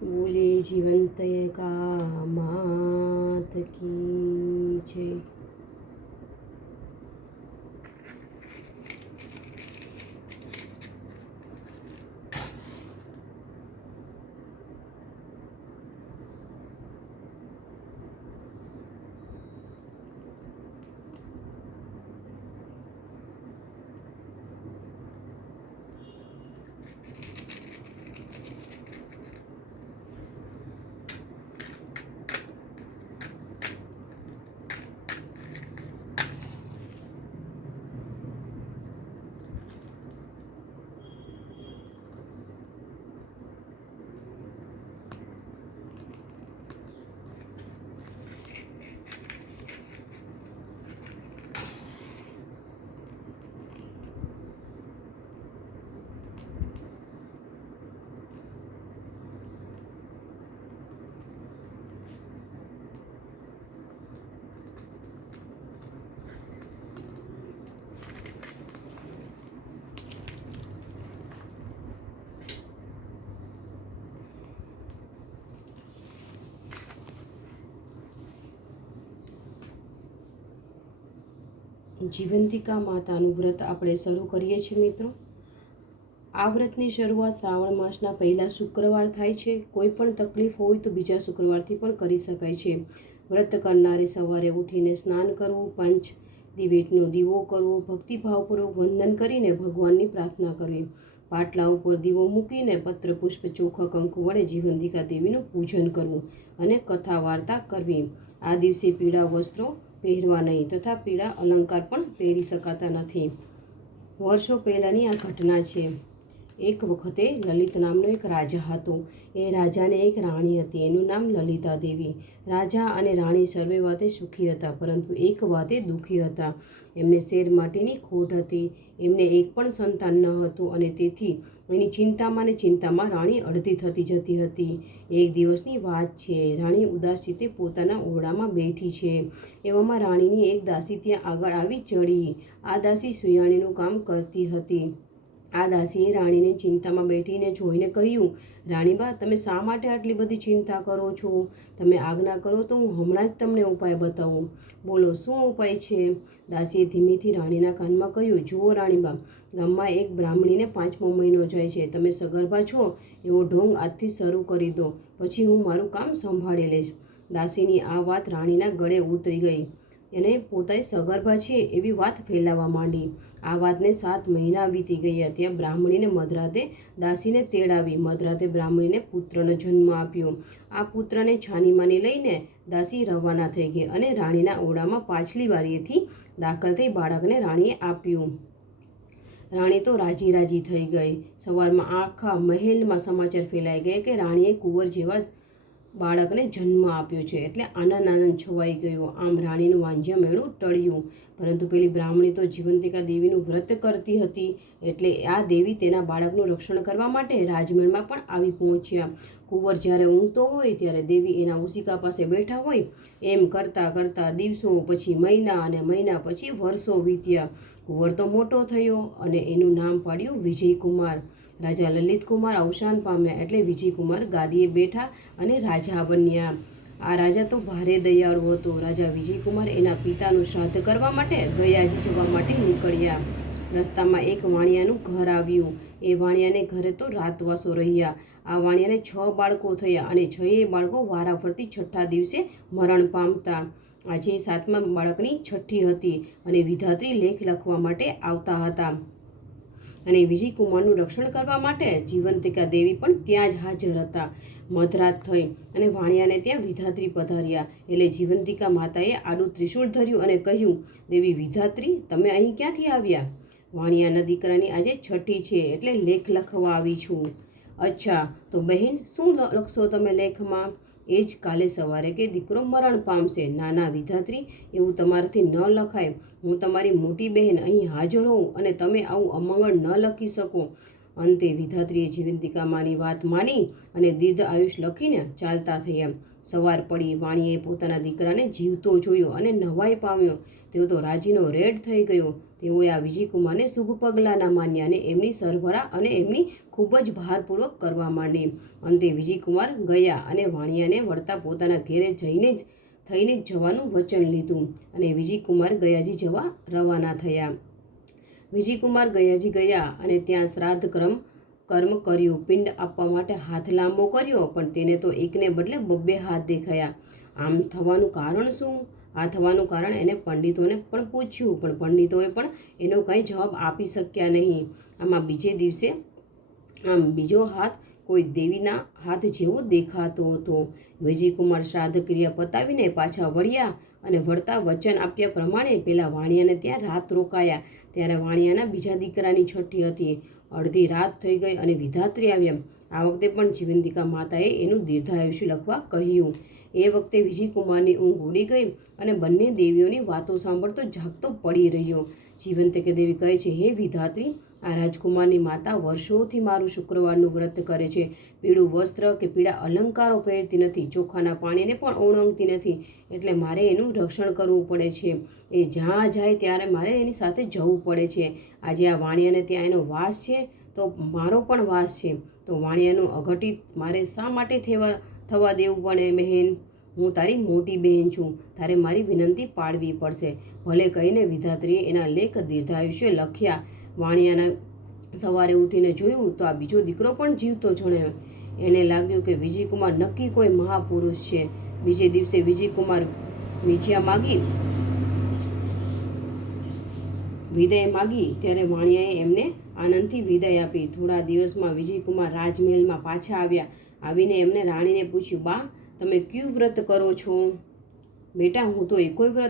બોલે જીવંત કા માત કી છે। જીવંતિકા માતાનું વ્રત આપણે શરૂ કરીએ છીએ મિત્રો। આ વ્રતની શરૂઆત શ્રાવણ માસના પહેલા શુક્રવાર થાય છે। કોઈ પણ તકલીફ હોય તો બીજા શુક્રવારથી પણ કરી શકાય છે। વ્રત કરનારે સવારે ઉઠીને સ્નાન કરવું, પંચ દિવેટનો દીવો કરવો, ભક્તિભાવપૂર્વક વંદન કરીને ભગવાનની પ્રાર્થના કરવી, પાટલા ઉપર દીવો મૂકીને પત્ર પુષ્પ ચોખા કંકુ વડે જીવંતિકા દેવીનું પૂજન કરવું અને કથા વાર્તા કરવી। આ દિવસે પીળા વસ્ત્રો પહેરવા નહીં તથા પીળા અલંકાર પણ પહેરી શકાતા નથી। વર્ષો પહેલાંની આ ઘટના છે। એક વખતે લલિત નામનો એક રાજા હતો। એ રાજાને એક રાણી હતી, એનું નામ લલિતા દેવી। રાજા અને રાણી સર્વે વાતે સુખી હતા, પરંતુ એક વાતે દુઃખી હતા। એમને શેર માટેની ખોટ હતી। એમને એક પણ સંતાન ન હતું અને તેથી એની ચિંતામાં ને ચિંતામાં રાણી અડધી થતી જતી હતી। એક દિવસની વાત છે, રાણી ઉદાસ ચિત્તે પોતાના ઓરડામાં બેઠી છે। એવામાં રાણીની એક દાસી ત્યાં આગળ આવી ચડી। આ દાસી સુયાણીનું કામ કરતી હતી। આ દાસીએ રાણીને ચિંતામાં બેઠીને જોઈને કહ્યું, રાણીબા, તમે શા માટે આટલી બધી ચિંતા કરો છો? તમે આજ્ઞા કરો તો હું હમણાં જ તમને ઉપાય બતાવું। બોલો, શું ઉપાય છે? દાસીએ ધીમેથી રાણીના કાનમાં કહ્યું, જુઓ રાણીબા, ગામમાં એક બ્રાહ્મણીને 5મો મહિનો જાય છે। તમે સગર્ભા છો એવો ઢોંગ આજથી શરૂ કરી દો, પછી હું મારું કામ સંભાળી લઈશ। દાસીની આ વાત રાણીના ગળે ઉતરી ગઈ અને પોતે સગર્ભા છે એવી વાત ફેલાવવા માંડી। આ વાતને 7 મહિના વીતી ગયા। ત્યાં બ્રાહ્મણીને મધરાતે દાસીને તેડાવી। મધરાતે બ્રાહ્મણીને પુત્રનો જન્મ આપ્યો। આ પુત્રને છાનીમાની લઈને દાસી રવાના થઈ ગઈ અને રાણીના ઓરડામાં પાછલી બારીએથી દાખલ થઈ બાળકને રાણીએ આપ્યું। રાણી તો રાજી રાજી થઈ ગઈ। સવારમાં આખા મહેલમાં સમાચાર ફેલાઈ ગયા કે રાણીએ કુંવર જેવા બાળકને જન્મ આપ્યો છે, એટલે આનંદ છવાઈ ગયો। આમ રાણીનું વાંઝ્યા મેળું ટળ્યું। પરંતુ પેલી બ્રાહ્મણી તો જીવંતિકા દેવીનું વ્રત કરતી હતી, એટલે આ દેવી તેના બાળકનું રક્ષણ કરવા માટે રાજમહેલમાં પણ આવી પહોંચ્યા। કુંવર જ્યારે ઊંઘતો હોય ત્યારે દેવી એના ઓશિકા પાસે બેઠા હોય। એમ કરતાં કરતાં દિવસો પછી મહિના અને મહિના પછી વર્ષો વીત્યા। કુંવર તો મોટો થયો અને એનું નામ પાડ્યું વિજયકુમાર। રાજા લલિતકુમાર અવસાન પામ્યા એટલે વિજયકુમાર ગાદીએ બેઠા અને રાજા બન્યા। આ રાજા તો ભારે દયાળુ હતો। રાજા વિજયકુમાર એના પિતાનું શ્રાદ્ધ કરવા માટે ગયાજી જવા માટે નીકળ્યા। રસ્તામાં એક વાણિયાનું ઘર આવ્યું। એ વાણિયાને ઘરે તો રાતવાસો રહ્યા। આ વાણિયાને 6 બાળકો થયા અને 6 બાળકો વારાફરતી છઠ્ઠા દિવસે મરણ પામતા। આજે 7મા બાળકની છઠ્ઠી હતી અને વિધાત્રી લેખ લખવા માટે આવતા હતા અને વિજયકુમારનું રક્ષણ કરવા માટે જીવંતિકા દેવી પણ ત્યાં જ હાજર હતા। મધરાત થઈ અને વાણિયાને ત્યાં વિધાત્રી પધાર્યા એટલે જીવંતિકા માતાએ આડું ત્રિશૂળ ધર્યું અને કહ્યું, દેવી વિધાત્રી, તમે અહીં ક્યાંથી આવ્યા? વાણિયાના દીકરાની આજે છઠ્ઠી છે એટલે લેખ લખવા આવી છું। અચ્છા, તો બહેન, શું લખશો તમે લેખમાં? એ જ કાલે સવારે કે દીકરો મરણ પામશે। નાના વિધાત્રી, એવું તમારાથી ન લખાય। હું તમારી મોટી બહેન અહીં હાજર હોઉં અને તમે આવું અમંગળ ન લખી શકો અંતે વિધાત્રીએ જીવંતિકામાની વાત માની અને દીર્ઘ આયુષ લખીને ચાલતા થયા. સવાર પડી વાણીએ પોતાના દીકરાને જીવતો જોયો અને નવાઈ પામ્યો. તેઓ તો રાજીનો રેડ થઈ ગયો. તેઓએ આ વિજયકુમારને શુભ પગલાંના માન્યા અને એમની સરભરા અને એમની ખૂબ જ ભારપૂર્વક કરવા માંડી. અંતે વિજયકુમાર ગયા અને વાણિયાને વળતા પોતાના ઘેરે થઈને જ જવાનું વચન લીધું અને વિજયકુમાર ગયાજી જવા રવાના થયા. વિજયકુમાર ગયાજી ગયા અને ત્યાં શ્રાદ્ધ કર્મ કર્યું. પિંડ આપવા માટે હાથ લાંબો કર્યો, પણ તેને તો એકને બદલે 2 હાથ દેખાયા. આમ થવાનું કારણ શું? આ થવાનું કારણ એને પંડિતોને પણ પૂછ્યું, પણ પંડિતોએ પણ એનો કંઈ જવાબ આપી શક્યા નહીં. આમાં બીજે દિવસે બીજો હાથ કોઈ દેવીના હાથ જેવો દેખાતો હતો. વિજયકુમાર શ્રાદ્ધ ક્રિયા પતાવીને પાછા વળ્યા અને વળતા વચન આપ્યા પ્રમાણે પેલા વાણિયાને ત્યાં રાત રોકાયા. ત્યારે વાણિયાના બીજા દીકરાની છઠ્ઠી હતી. અડધી રાત થઈ ગઈ અને વિધાત્રી આવ્યા. આ વખતે પણ જીવંતિકા માતાએ એનું દીર્ઘાયુષ્ય લખવા કહ્યું. એ વખતે વિજયકુમારની ઊંઘ ઉડી ગઈ અને બંને દેવીઓની વાતો સાંભળતો જાગતો પડી રહ્યો. જીવંતિકા દેવી કહે છે, હે વિધાત્રી, આ રાજકુમારની માતા વર્ષોથી મારું શુક્રવારનું વ્રત કરે છે. પીળું વસ્ત્ર કે પીળા અલંકારો પહેરતી નથી, ચોખાના પાણીને પણ ઓળંગતી નથી, એટલે મારે એનું રક્ષણ કરવું પડે છે. એ જ્યાં જાય ત્યારે મારે એની સાથે જવું પડે છે. આજે આ વાણિયાને ત્યાં એનો વાસ છે તો મારો પણ વાસ છે, તો વાણિયાનું અઘટિત મારે શા માટે થવા દેવું પડે? બહેન, હું તારી મોટી બહેન છું, તારે મારી વિનંતી પાળવી પડશે. ભલે કહીને વિધાત્રીએ એના લેખ દીર્ઘાયુષ્ય લખ્યા. વાણિયાના સવારે ઉઠીને જોયું તો આ બીજો દીકરો પણ જીવતો જણાયો. એને લાગ્યું કે વિજયકુમાર નક્કી કોઈ મહાપુરુષ છે. બીજે દિવસે વિજયકુમાર વિદાય માગી ત્યારે વાણિયાએ એમને આનંદથી વિદાય આપી. થોડા દિવસમાં વિજયકુમાર રાજમહેલમાં પાછા આવ્યા. આવીને એમને રાણીને પૂછ્યું, બા, તમે કયું વ્રત કરો છો? બેટા, હું તો એકોય વ્રત